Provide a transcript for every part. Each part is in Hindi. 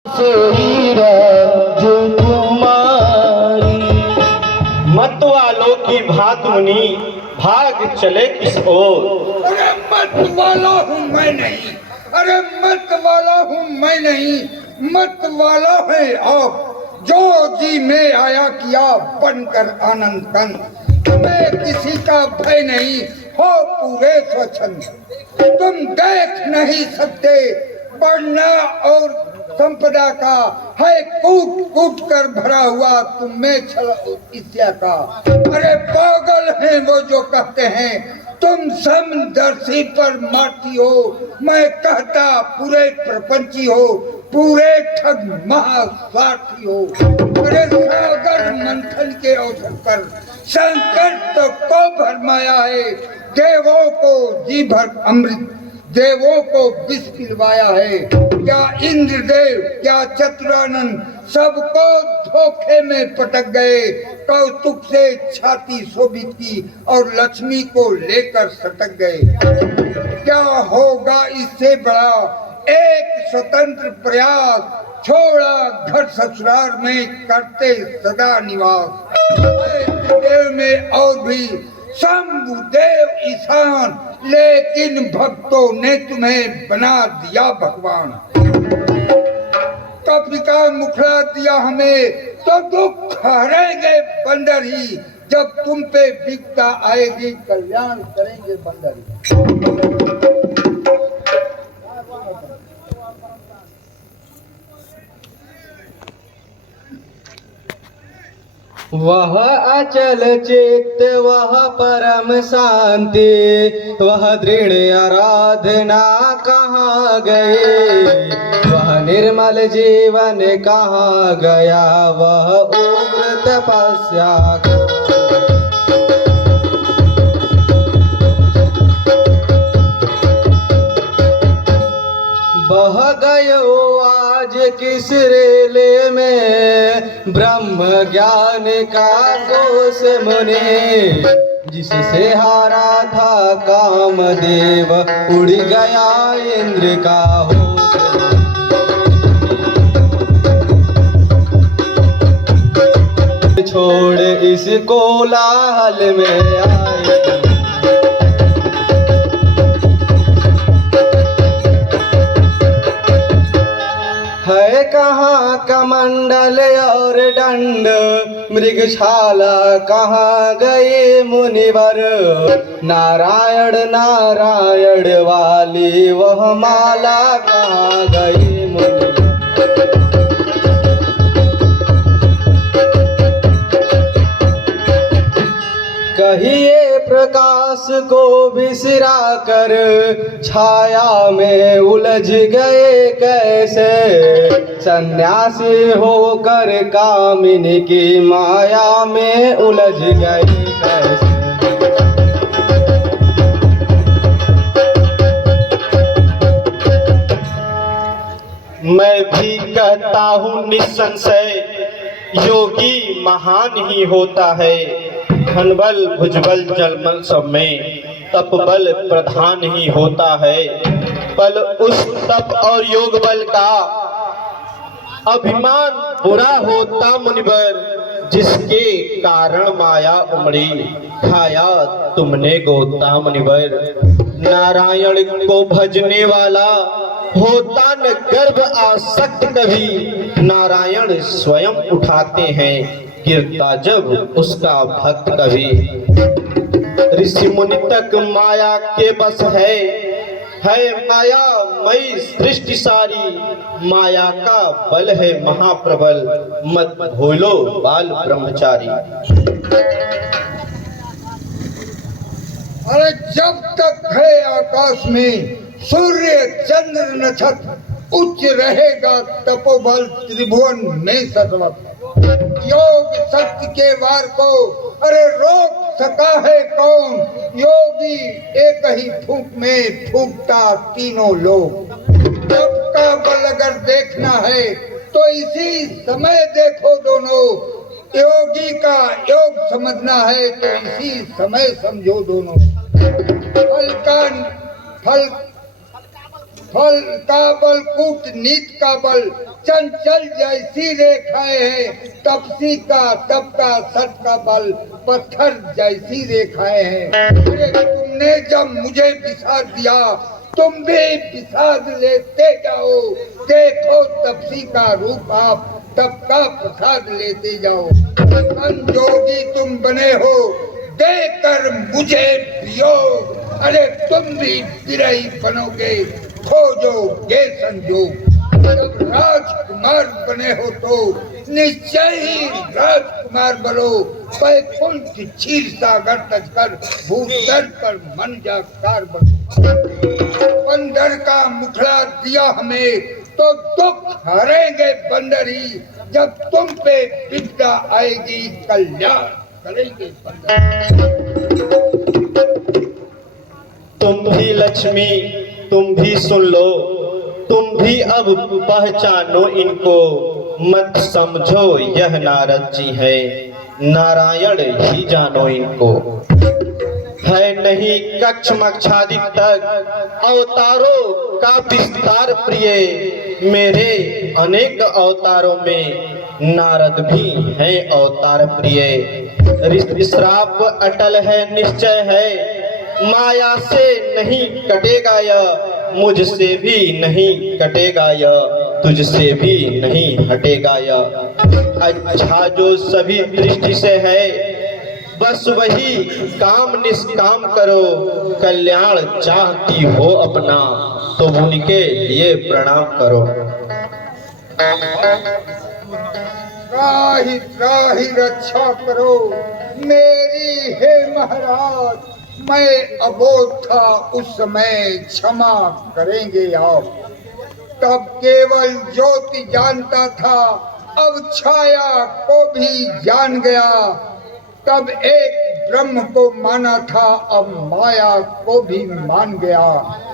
मत वालों की भात मुनि भाग चले किस ओर। अरे मत वाला हूँ मैं नहीं, अरे मत वाला हूँ मैं नहीं, मत वाला है आप। जो जी में आया किया बनकर आनंद कन, तुम्हें किसी का भय नहीं हो पूरे स्वच्छंद। तुम देख नहीं सकते बढ़ना और संपदा का है कूट कूट कर भरा हुआ तुम में छल ईर्ष्या का। अरे पागल हैं वो जो कहते हैं तुम समदर्शी पर माटी हो। मैं कहता पूरे प्रपंची हो, पूरे ठग महास्वार्थी हो। अरे सागर मंथन के अवसर पर संकट तो को भरमाया है, देवों को जी भर अमृत देवों को विष पिलवाया है। क्या इंद्रदेव क्या चतुरानंद सबको धोखे में पटक गए। कौतुक से छाती शोभित की और लक्ष्मी को लेकर सटक गए। क्या होगा इससे बड़ा एक स्वतंत्र प्रयास, छोड़ा घर ससुराल में करते सदा निवास। देव में और भी शंभुदेव ईशान, लेकिन भक्तों ने तुम्हें बना दिया भगवान। कभी का मुखड़ा दिया हमें तो दुख हरेंगे बंदर ही, जब तुम पे विपदा आएगी कल्याण करेंगे बंदर ही। वह अचल चित्त वह परम शांति, वह दृढ़ आराधना कहाँ गए। वह निर्मल जीवन कहाँ गया, वह उग्र तपस्या बह गयो आज किस रेले में। ब्रह्म ज्ञान का कोश मुने, जिससे हारा था कामदेव उड़ गया इंद्र का होश। छोड़ इस कोलाहल में आए, है कहाँ कमंडल और दंड, मृगशाला कहाँ गए मुनिवर। नारायण नारायण वाली वह माला कहाँ गई मुनिवर। कहिए प्रकाश को बिसरा कर छाया में उलझ गए कैसे। सन्यासी होकर कामिनी की माया में उलझ गए कैसे। मैं भी कहता हूँ निसंशय योगी महान ही होता है। धनबल भुजबल जलमल सब में तप बल प्रधान ही होता है। बल उस तप और योग बल का अभिमान बुरा होता मुनिवर, जिसके कारण माया उमड़ी खाया तुमने गोता मुनिवर। नारायण को भजने वाला होता न गर्भ आसक्त कभी, नारायण स्वयं उठाते हैं गिरता जब उसका भक्त कभी। ऋषि मुनि तक माया के बस है माया मई सृष्टि सारी। माया का बल है महाप्रबल, मत भूलो बाल ब्रह्मचारी। अरे जब तक है आकाश में सूर्य चंद्र नक्षत्र, उच्च रहेगा तपोबल त्रिभुवन में सतवत। योग शक्ति के वार को अरे रोक सका है कौन। योगी एक ही फूंक में फूंकता तीनों लोग। जब का बल अगर देखना है तो इसी समय देखो दोनों। योगी का योग समझना है तो इसी समय समझो दोनों। फल फल का बल कूटनीत का बल, चंचल जैसी रेखाएं हैं, तपसी का तप का सत का बल, पत्थर जैसी रेखाएं हैं। अरे तुमने जब मुझे बिसार दिया, तुम भी विषाद लेते जाओ। देखो तपसी का रूप आप, तप का प्रसाद लेते जाओ। संजोगी तुम बने हो, देकर मुझे पियो। अरे तुम भी विरही बनोगे, खोजोगे संजोग। जब राजकुमार बने हो तो निश्चय ही राजकुमार बनो। वैकुंठ क्षीर सागर तजकर भूतल पर मन जाकार बनो। बंदर का मुखड़ा दिया हमें तो दुख हरेंगे बंदर ही। जब तुम पे विद्या आएगी कल्याण करेंगे बंदर। तुम भी लक्ष्मी, तुम भी सुन लो, तुम भी अब पहचानो इनको। मत समझो यह नारद जी है, नारायण ही जानो इनको। है नहीं कक्ष मक्षादिक तक अवतारों का विस्तार प्रिय। मेरे अनेक अवतारों में नारद भी है अवतार प्रिय। श्राप अटल है निश्चय है, माया से नहीं कटेगा यह, मुझसे भी नहीं कटेगा यह, तुझसे भी नहीं हटेगा यह। अच्छा जो सभी दृष्टि से है, बस वही काम निष्काम करो। कल्याण चाहती हो अपना, तो उनके लिए प्रणाम करो। त्राहि त्राहि रक्षा करो मेरी हे महाराज। मैं अबोध था उस समय, क्षमा करेंगे आप। तब केवल ज्योति जानता था, अब छाया को भी जान गया। तब एक ब्रह्म को माना था, अब माया को भी मान गया।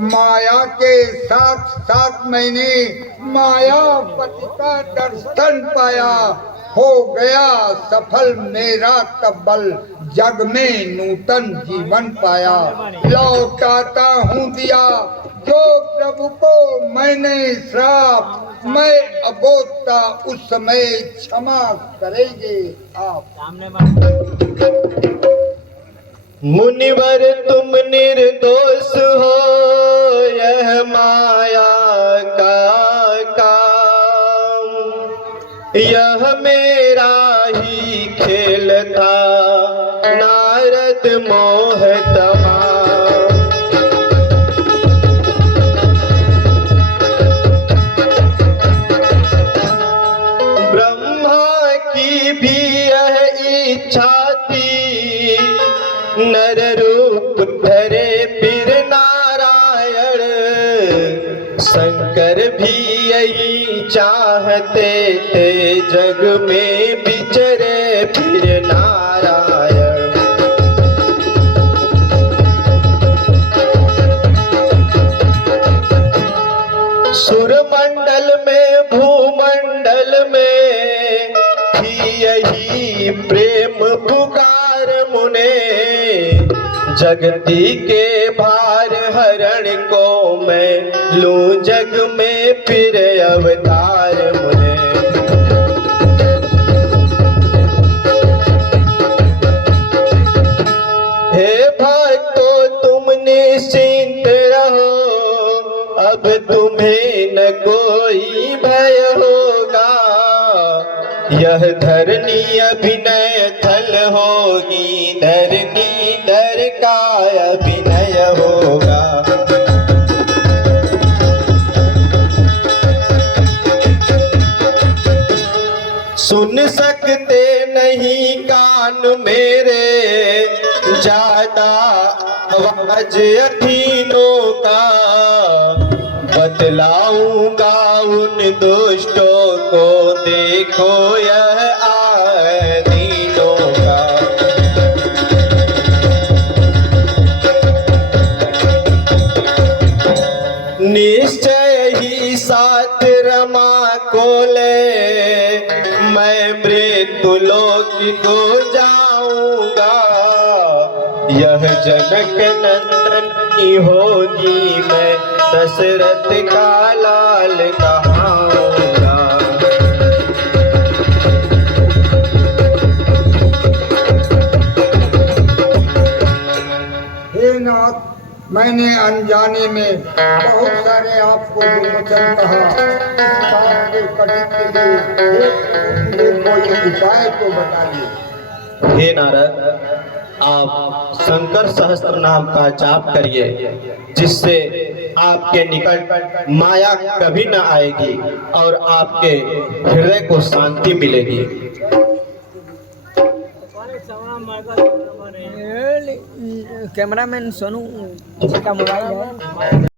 माया के साथ साथ मैंने मायापति का दर्शन पाया। हो गया सफल मेरा तब बल, जग में नूतन जीवन पाया। लौटाता हूँ दिया जो प्रभु को मैंने श्राप। मैं अबोधता उस समय, क्षमा करेंगे आप। मुनिवर तुम निर्दोष हो, यह माया का काम। यह मेरा ही खेल था, नारद मोह तमाम। ब्रह्मा की भी यह इच्छा थी, नर रूप धरे फिर नारायण। शंकर भी यही चाहते थे, जग में विचरे फिर नारायण। सुरमंडल में भूमंडल में थी यही प्रेम पुकार मुने। जगती के भार हरण को मैं लूं जग में फिर अवतार मुने। हे भक्तों तुम निश्चिंत रहो, अब तुम्हें न कोई भय होगा। यह धरनी अभिनय थल होगी, धरनी धर का अभिनय होगा। सुन सकते नहीं कान मेरे, ज्यादा आवाज अधीनों का। बतलाऊंगा उन दुष्टों को, देखो यह आदीनों का। निश्चय ही साथ रमा को ले, मैं मृत्युलोक को जाऊंगा। यह जनक नंदन होगी, मैं दशरथ का लाल कहाऊंगा। हे नाथ, मैंने अनजाने में बहुत सारे आपको जो वचन कहा, इस बात के कटित के लिए मुझे कोई उपाय तो बताइए। हे नारद, आप शंकर सहस्त्र नाम का जाप करिए, जिससे आपके निकट माया कभी न आएगी और आपके हृदय को शांति मिलेगी। कैमरामैन सोनू का मोबाइल है।